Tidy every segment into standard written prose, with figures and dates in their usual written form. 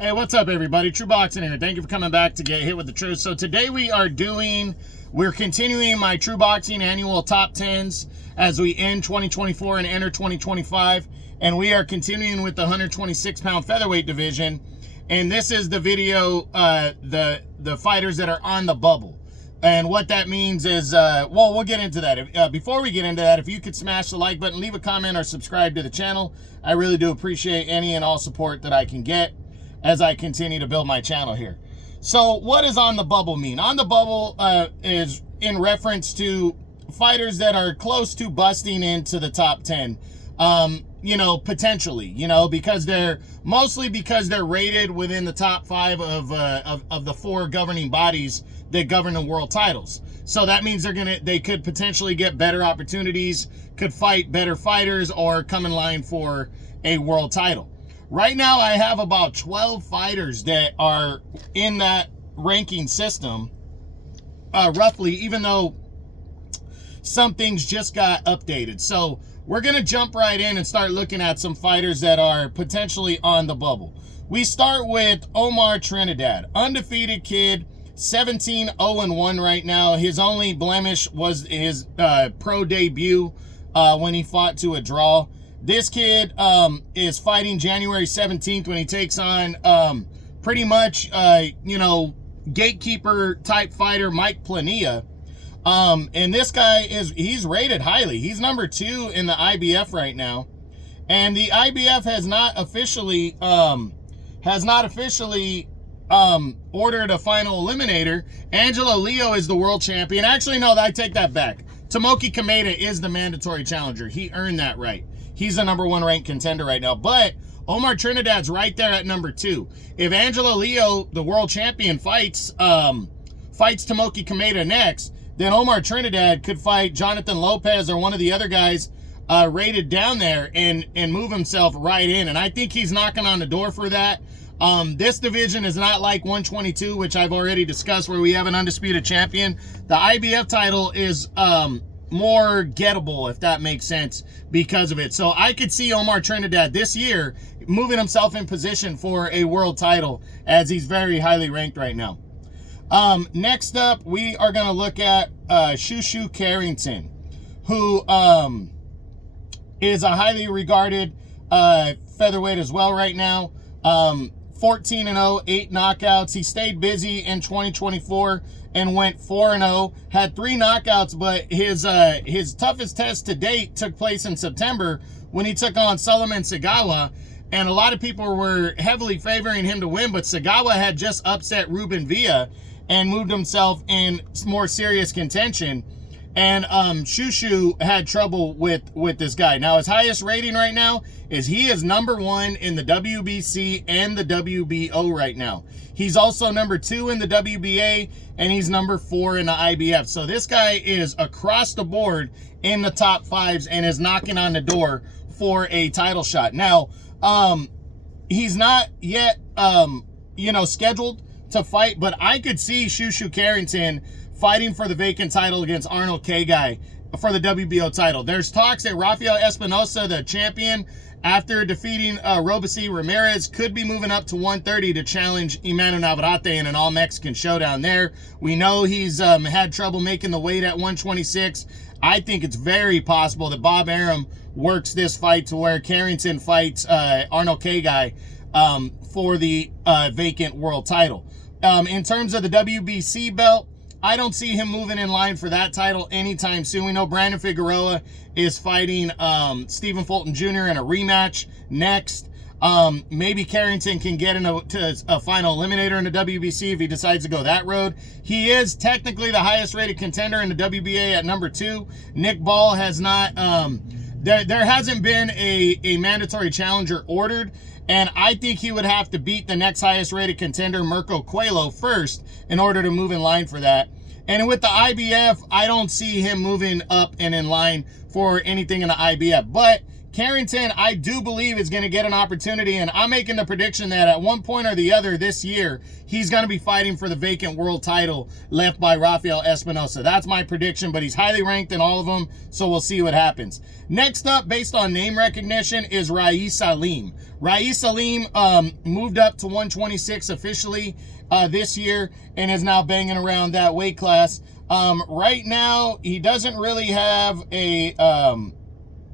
Hey, what's up, everybody? True Boxing here. Thank you for coming back to get hit with the truth. So today we're continuing my True Boxing annual top 10s as we end 2024 and enter 2025. And we are continuing with the 126-pound featherweight division. And this is the video, the fighters that are on the bubble. And what that means is, well, we'll get into that. Before we get into that, if you could smash the like button, leave a comment, or subscribe to the channel. I really do appreciate any and all support that I can get as I continue to build my channel here. So what does on the bubble mean? On the bubble is in reference to fighters that are close to busting into the top 10, you know, potentially, you know, because they're rated within the top 5 of the 4 governing bodies that govern the world titles. So that means they could potentially get better opportunities, could fight better fighters, or come in line for a world title. Right now, I have about 12 fighters that are in that ranking system, roughly, even though some things just got updated. So we're going to jump right in and start looking at some fighters that are potentially on the bubble. We start with Omar Trinidad, undefeated kid, 17-0-1 right now. His only blemish was his pro debut when he fought to a draw. This kid is fighting January 17th when he takes on pretty much, you know, gatekeeper type fighter Mike Plania. And this guy he's rated highly. He's number 2 in the IBF right now. And the IBF has not officially ordered a final eliminator. Angelo Leo is the world champion. Actually, no, I take that back. Tomoki Kameda is the mandatory challenger. He earned that right. He's the number 1 ranked contender right now. But Omar Trinidad's right there at number 2. If Angelo Leo, the world champion, fights Tomoki Kameda next, then Omar Trinidad could fight Jonathan Lopez or one of the other guys rated down there and move himself right in. And I think he's knocking on the door for that. This division is not like 122, which I've already discussed, where we have an undisputed champion. The IBF title is more gettable, if that makes sense, because of it. So I could see Omar Trinidad this year moving himself in position for a world title, as he's very highly ranked right now. Next up, we are going to look at Shushu Carrington, who is a highly regarded featherweight as well right now. 14-0, 8 knockouts. He stayed busy in 2024 and went 4-0, had 3 knockouts, but his toughest test to date took place in September when he took on Solomon Sagawa, and a lot of people were heavily favoring him to win, but Sagawa had just upset Ruben Villa and moved himself in more serious contention, and Shushu had trouble with this guy. Now, his highest rating right now is he is number 1 in the WBC and the WBO right now. He's also number 2 in the WBA, and he's number 4 in the IBF. So this guy is across the board in the top 5s and is knocking on the door for a title shot. Now, he's not yet, you know, scheduled to fight, but I could see Shushu Carrington fighting for the vacant title against Arnold Kagay for the WBO title. There's talks that Rafael Espinosa, the champion, after defeating Robeisy Ramirez, could be moving up to 130 to challenge Emmanuel Navarrete in an all-Mexican showdown there. We know he's had trouble making the weight at 126. I think it's very possible that Bob Arum works this fight to where Carrington fights Arnold Kagay for the vacant world title. In terms of the WBC belt, I don't see him moving in line for that title anytime soon. We know Brandon Figueroa is fighting Stephen Fulton Jr. in a rematch next. Maybe Carrington can get into a final eliminator in the WBC if he decides to go that road. He is technically the highest rated contender in the WBA at number 2. Nick Ball has not, there hasn't been a mandatory challenger ordered, and I think he would have to beat the next highest rated contender, Mirko Coelho, first in order to move in line for that. And with the IBF, I don't see him moving up and in line for anything in the IBF. But Carrington, I do believe, is going to get an opportunity, and I'm making the prediction that at one point or the other this year, he's going to be fighting for the vacant world title left by Rafael Espinosa. That's my prediction, but he's highly ranked in all of them, so we'll see what happens. Next up, based on name recognition, is Rais Salim. Rais Salim moved up to 126 officially this year and is now banging around that weight class. Right now, he doesn't really have a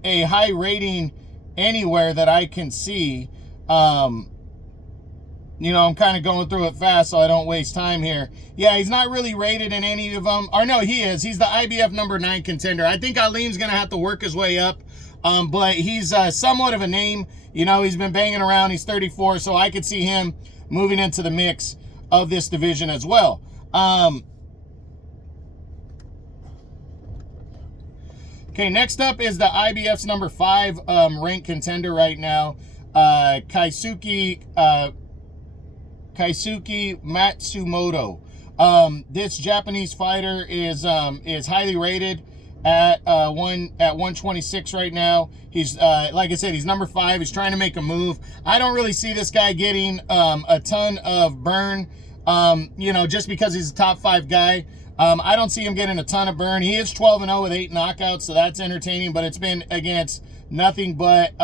high rating anywhere that I can see. You know, I'm kind of going through it fast so I don't waste time here. Yeah, he's not really rated in any of them. Or no, he is. He's the IBF number 9 contender. I think Alim's going to have to work his way up. But he's somewhat of a name. You know, he's been banging around. He's 34, so I could see him moving into the mix of this division as well. Okay, next up is the IBF's number 5 ranked contender right now, Keisuke Matsumoto. This Japanese fighter is highly rated at 126 right now. He's like I said, he's number 5. He's trying to make a move. I don't really see this guy getting a ton of burn, you know, just because he's a top 5 guy. I don't see him getting a ton of burn. He is 12-0 with 8 knockouts, so that's entertaining, but it's been against nothing but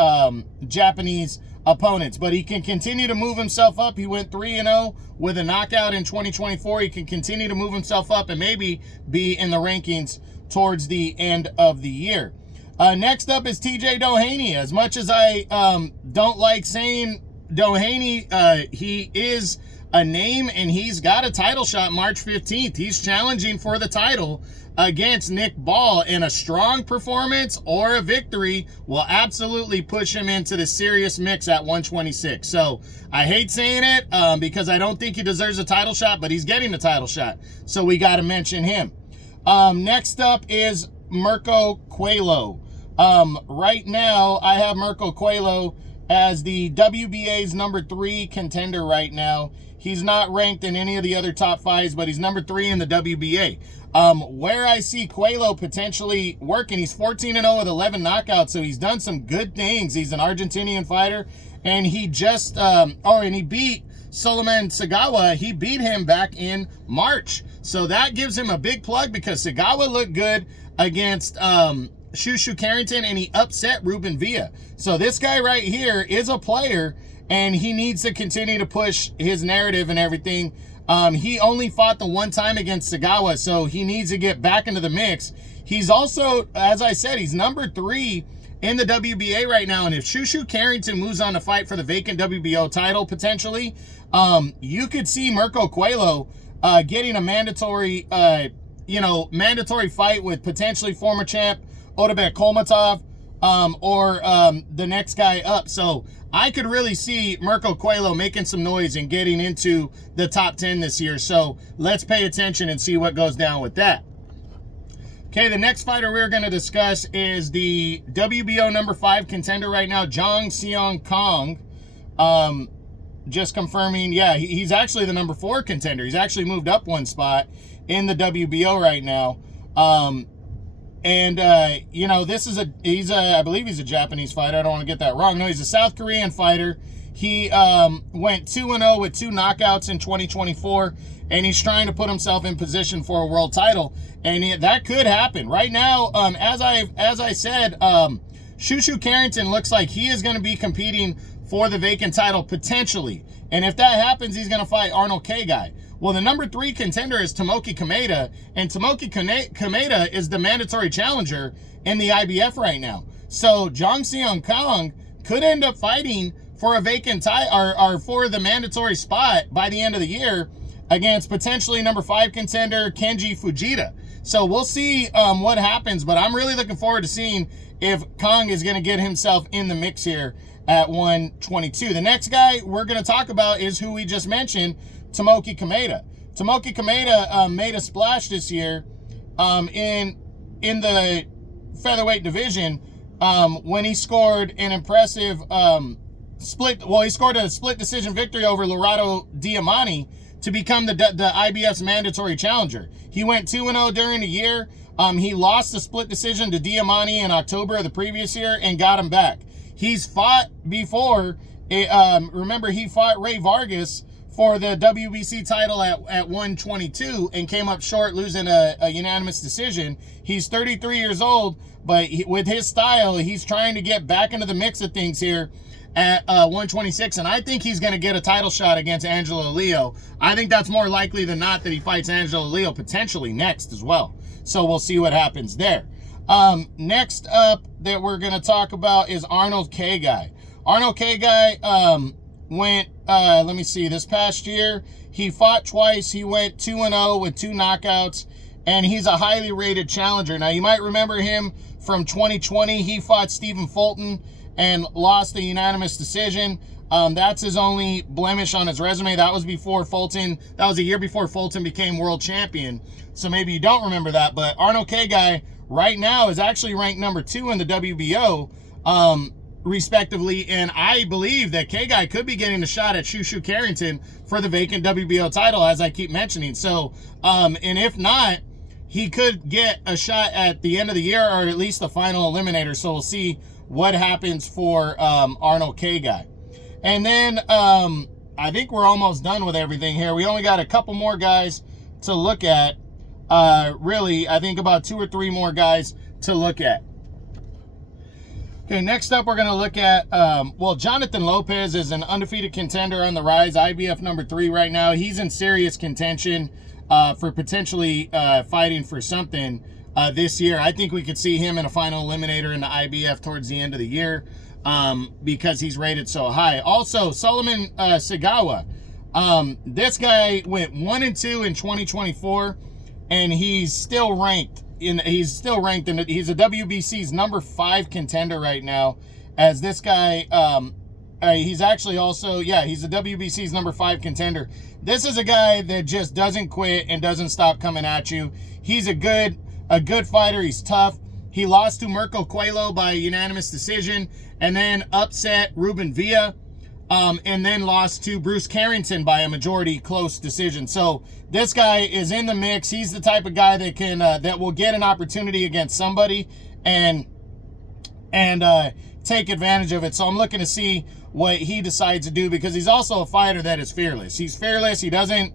Japanese opponents. But he can continue to move himself up. He went 3-0 with a knockout in 2024. He can continue to move himself up and maybe be in the rankings towards the end of the year. Next up is TJ Doheny. As much as I don't like saying Doheny, he is a name, and he's got a title shot March 15th. He's challenging for the title against Nick Ball, and a strong performance or a victory will absolutely push him into the serious mix at 126. So I hate saying it because I don't think he deserves a title shot, but he's getting a title shot, so we got to mention him. Next up is Mirko Coelho. Right now, I have Mirko Coelho as the WBA's number 3 contender right now. He's not ranked in any of the other top 5s, but he's number 3 in the WBA. Where I see Coelho potentially working, he's 14-0 with 11 knockouts, so he's done some good things. He's an Argentinian fighter, and he just, and he beat Solomon Sagawa. He beat him back in March. So that gives him a big plug because Sagawa looked good against Shushu Carrington, and he upset Ruben Villa. So this guy right here is a player, and he needs to continue to push his narrative and everything. He only fought the one time against Sagawa, so he needs to get back into the mix. He's also, as I said, he's number 3 in the WBA right now, and if Shushu Carrington moves on to fight for the vacant WBO title potentially, you could see Mirko Coelho getting a mandatory, mandatory fight with potentially former champ Otabek Kolmatov, or the next guy up. So I could really see Mirko Coelho making some noise and getting into the top 10 this year. So let's pay attention and see what goes down with that. Okay, the next fighter we're going to discuss is the WBO number 5 contender right now, Jong Seong Kong. Just confirming, yeah, he's actually the number 4 contender. He's actually moved up one spot in the WBO right now. This is I believe he's a Japanese fighter. I don't want to get that wrong. No, he's a South Korean fighter. He went 2-0 with 2 knockouts in 2024, and he's trying to put himself in position for a world title, and that could happen. Right now, as I said, Shushu Carrington looks like he is going to be competing for the vacant title potentially, and if that happens, he's going to fight Arnold K-Guy. Well, the number 3 contender is Tomoki Kameda, and Tomoki Kameda is the mandatory challenger in the IBF right now. So Jong Seong Kong could end up fighting for a vacant title or for the mandatory spot by the end of the year against potentially number 5 contender Kenji Fujita. So we'll see what happens, but I'm really looking forward to seeing if Kong is going to get himself in the mix here at 122. The next guy we're going to talk about is who we just mentioned, Tomoki Kameda. Tomoki Kameda made a splash this year in the Featherweight Division when he scored an impressive he scored a split decision victory over Lorado Diamani to become the IBF's mandatory challenger. He went 2-0 during the year. He lost a split decision to Diamante in October of the previous year and got him back. He's fought before. Remember, he fought Ray Vargas for the WBC title at 122 and came up short, losing a unanimous decision. He's 33 years old, but with his style, he's trying to get back into the mix of things here at 126, and I think he's going to get a title shot against Angelo Leo. I think that's more likely than not that he fights Angelo Leo potentially next as well. So we'll see what happens there. Next up that we're going to talk about is Arnold K-Guy. Arnold K-Guy went, let me see, this past year, he fought twice. He went 2-0 with 2 knockouts, and he's a highly rated challenger. Now, you might remember him from 2020. He fought Stephen Fulton and lost a unanimous decision. That's his only blemish on his resume. That was before Fulton. That was a year before Fulton became world champion. So maybe you don't remember that. But Arnold K-Guy right now is actually ranked number 2 in the WBO, respectively. And I believe that K-Guy could be getting a shot at Shushu Carrington for the vacant WBO title, as I keep mentioning. So, and if not, he could get a shot at the end of the year or at least the final eliminator. So we'll see what happens for Arnold K-Guy. And then I think we're almost done with everything here. We only got a couple more guys to look at. Really, I think about 2 or 3 more guys to look at. Okay, next up we're going to look at, well, Jonathan Lopez is an undefeated contender on the rise, IBF number 3 right now. He's in serious contention for potentially fighting for something this year. I think we could see him in a final eliminator in the IBF towards the end of the year because he's rated so high. Also, Solomon Sagawa. This guy went 1-2 in 2024, and he's still ranked. He's a WBC's number 5 contender right now. As this guy, he's actually also, he's a WBC's number 5 contender. This is a guy that just doesn't quit and doesn't stop coming at you. He's a good fighter. He's tough. He lost to Mirko Coelho by unanimous decision, and then upset Ruben Villa, and then lost to Bruce Carrington by a majority close decision. So this guy is in the mix. He's the type of guy that can that will get an opportunity against somebody and take advantage of it. So I'm looking to see what he decides to do, because he's also a fighter that is fearless. He's fearless. He doesn't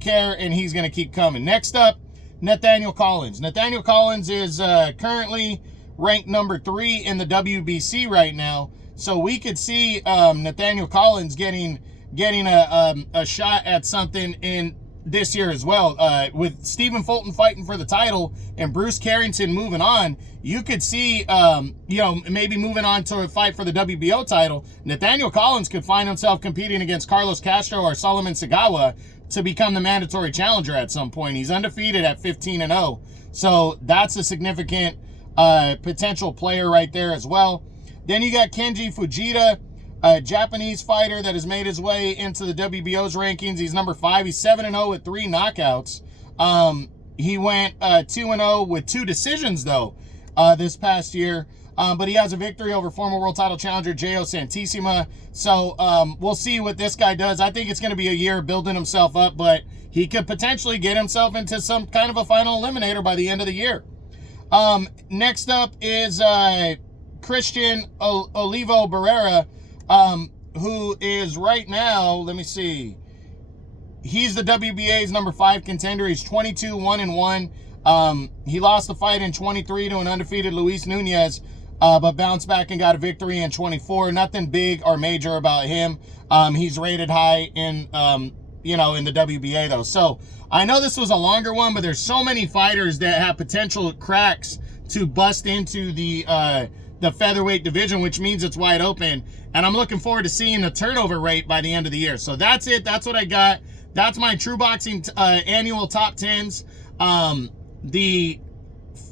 care, and he's going to keep coming. Next up, Nathaniel Collins. Nathaniel Collins is currently ranked number 3 in the WBC right now. So we could see Nathaniel Collins getting a shot at something in this year as well. With Stephen Fulton fighting for the title and Bruce Carrington moving on, you could see, maybe moving on to a fight for the WBO title. Nathaniel Collins could find himself competing against Carlos Castro or Solomon Sagawa to become the mandatory challenger at some point. He's undefeated at 15-0. So that's a significant potential player right there as well. Then you got Kenji Fujita, a Japanese fighter that has made his way into the WBO's rankings. He's number 5. He's 7-0 with 3 knockouts. He went 2-0 with 2 decisions, though, this past year. But he has a victory over former world title challenger Gio Santissima. So we'll see what this guy does. I think it's going to be a year building himself up, but he could potentially get himself into some kind of a final eliminator by the end of the year. Next up is Christian Olivo Barrera, who is right now, let me see, he's the WBA's number 5 contender. He's 22-1-1. He lost the fight in 23 to an undefeated Luis Nunez, but bounced back and got a victory in 24. Nothing big or major about him. He's rated high in, in the WBA though. So I know this was a longer one, but there's so many fighters that have potential cracks to bust into the featherweight division, which means it's wide open. And I'm looking forward to seeing the turnover rate by the end of the year. So that's it. That's what I got. That's my True Boxing annual top 10s.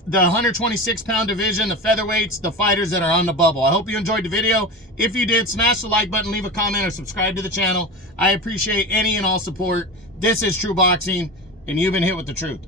The 126-pound division, the featherweights, the fighters that are on the bubble. I hope you enjoyed the video. If you did, smash the like button, leave a comment, or subscribe to the channel. I appreciate any and all support. This is True Boxing, and you've been hit with the truth.